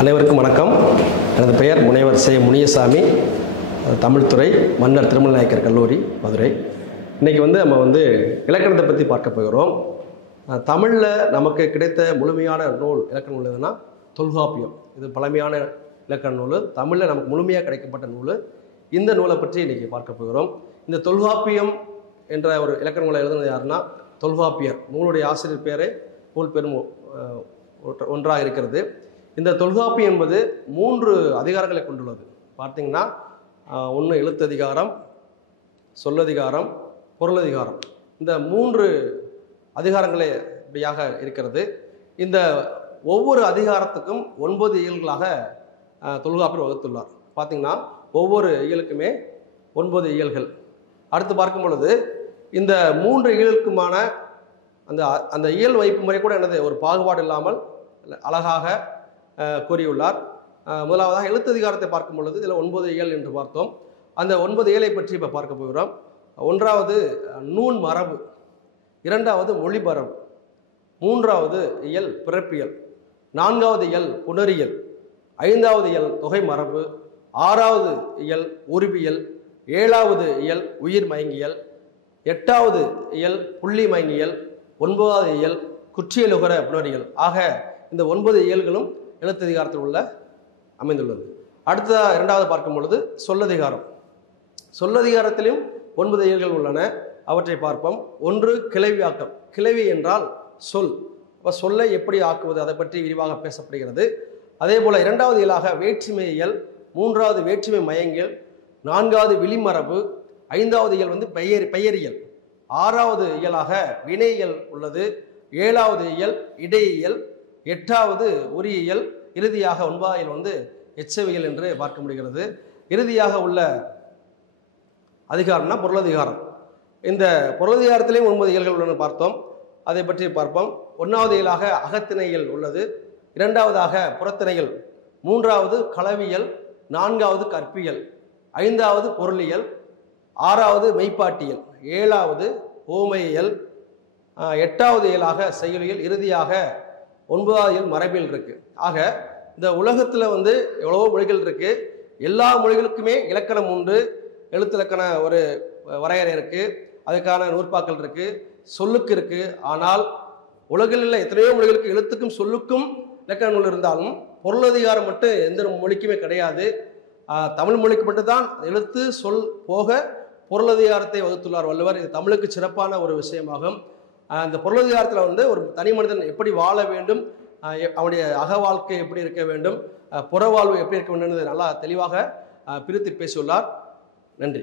அனைவருக்கும் வணக்கம். எனது பெயர் முனைவர் சே முனியசாமி, தமிழ்துறை, மன்னர் திருமலை நாயக்கர் கல்லூரி, மதுரை. இன்றைக்கி நம்ம இலக்கணத்தை பற்றி பார்க்க போகிறோம். தமிழில் நமக்கு கிடைத்த முழுமையான நூல் இலக்கண நூல் எதுனா தொல்காப்பியம். இது பழமையான இலக்கண நூல், தமிழில் நமக்கு முழுமையாக கிடைக்கப்பட்ட நூல். இந்த நூலை பற்றி இன்றைக்கி பார்க்க போகிறோம். இந்த தொல்காப்பியம் என்ற ஒரு இலக்கண நூலை எழுதுனது யாருன்னா தொல்காப்பியர். நூலுடைய ஆசிரியர் பேரே நூல் பெரும் ஒன்றாக இருக்கிறது. இந்த தொல்காப்பியம் என்பது 3 அதிகாரங்களை கொண்டுள்ளது. பார்த்தீங்கன்னா, ஒன்று எழுத்ததிகாரம், சொல்லதிகாரம், பொருளதிகாரம். இந்த 3 அதிகாரங்களே இப்படியாக இருக்கிறது. இந்த ஒவ்வொரு அதிகாரத்துக்கும் 9 இயல்களாக தொல்காப்பியர் வகுத்துள்ளார். பார்த்தீங்கன்னா, ஒவ்வொரு இயலுக்குமே 9 இயல்கள். அடுத்து பார்க்கும் பொழுது இந்த 3 இயலுக்குமான அந்த இயல் வைப்பு முறை கூட என்னது ஒரு பாகுபாடு இல்லாமல் அழகாக கூறியுள்ளார். முதலாவதாக எழுத்ததிகாரத்தை பார்க்கும் பொழுது இதில் 9 இயல் என்று பார்த்தோம். அந்த 9 இயலை பற்றி இப்போ பார்க்க போகிறோம். ஒன்றாவது நூன் மரபு, இரண்டாவது மொழிபரபு, மூன்றாவது இயல் பிறப்பியல், நான்காவது இயல் புணரியல், ஐந்தாவது இயல் தொகை மரபு, ஆறாவது இயல் உருபியல், ஏழாவது இயல் உயிர் மயங்கியல், எட்டாவது இயல் புள்ளி மயங்கியல், 9வது இயல் குற்றியலுகர புணரியல். ஆக இந்த 9 இயல்களும் எழுத்ததிகாரத்தில் உள்ள அமைந்துள்ளது. அடுத்ததாக இரண்டாவது பார்க்கும் பொழுது சொல்லதிகாரம். சொல்லதிகாரத்திலும் 9 இயல்கள் உள்ளன. அவற்றை பார்ப்போம். ஒன்று கிளவியாக்கம். கிளவி என்றால் சொல். அப்போ சொல்லை எப்படி ஆக்குவது அதை பற்றி விரிவாக பேசப்படுகிறது. அதே போல் இரண்டாவது இயலாக வேற்றுமை இயல், மூன்றாவது வேற்றுமை மயங்கியல், நான்காவது விளிமரபு, ஐந்தாவது இயல் பெயரியல், ஆறாவது இயலாக வினையியல் உள்ளது, ஏழாவது இயல் இடையியல், எட்டாவது உரியல், இறுதியாக 9வது இயல் எச்சவியல் என்று பார்க்க முடிகிறது. இறுதியாக உள்ள அதிகாரம்னா பொருளதிகாரம். இந்த பொருளதிகாரத்திலேயும் 9 இயல்கள் உள்ளன பார்த்தோம். அதை பற்றி பார்ப்போம். 1வது இயலாக அகத்திணையல் உள்ளது, இரண்டாவதாக புறத்திணையல், மூன்றாவது களவியல், நான்காவது கற்பியல், ஐந்தாவது பொருளியல், ஆறாவது மெய்ப்பாட்டியல், ஏழாவது ஓமையியல், எட்டாவது இயலாக செய்யுளியல், இறுதியாக 9வது இயல் மரபியல் இருக்கு. ஆக இந்த உலகத்தில் எவ்வளவோ மொழிகள் இருக்கு. எல்லா மொழிகளுக்குமே இலக்கணம் உண்டு. எழுத்திலக்கண ஒரு வரையறை இருக்கு, அதுக்கான நூற்பாக்கள் இருக்கு, சொல்லுக்கு இருக்கு. ஆனால் உலகில் உள்ள எத்தனையோ மொழிகளுக்கு எழுத்துக்கும் சொல்லுக்கும் இலக்கண நூல் இருந்தாலும் பொருளதிகாரம் மட்டும் எந்த மொழிக்குமே கிடையாது. தமிழ் மொழிக்கு மட்டும்தான் எழுத்து சொல் போக பொருளதிகாரத்தை வகுத்துள்ளார் வள்ளுவர். இது தமிழுக்கு சிறப்பான ஒரு விஷயமாகும். அந்த பொருளதிகாரத்தில் ஒரு தனி மனிதன் எப்படி வாழ வேண்டும், அவனுடைய அக வாழ்க்கை எப்படி இருக்க வேண்டும், புற வாழ்வு எப்படி இருக்க வேண்டும் நல்லா தெளிவாக பிரித்து பேசியுள்ளார். நன்றி.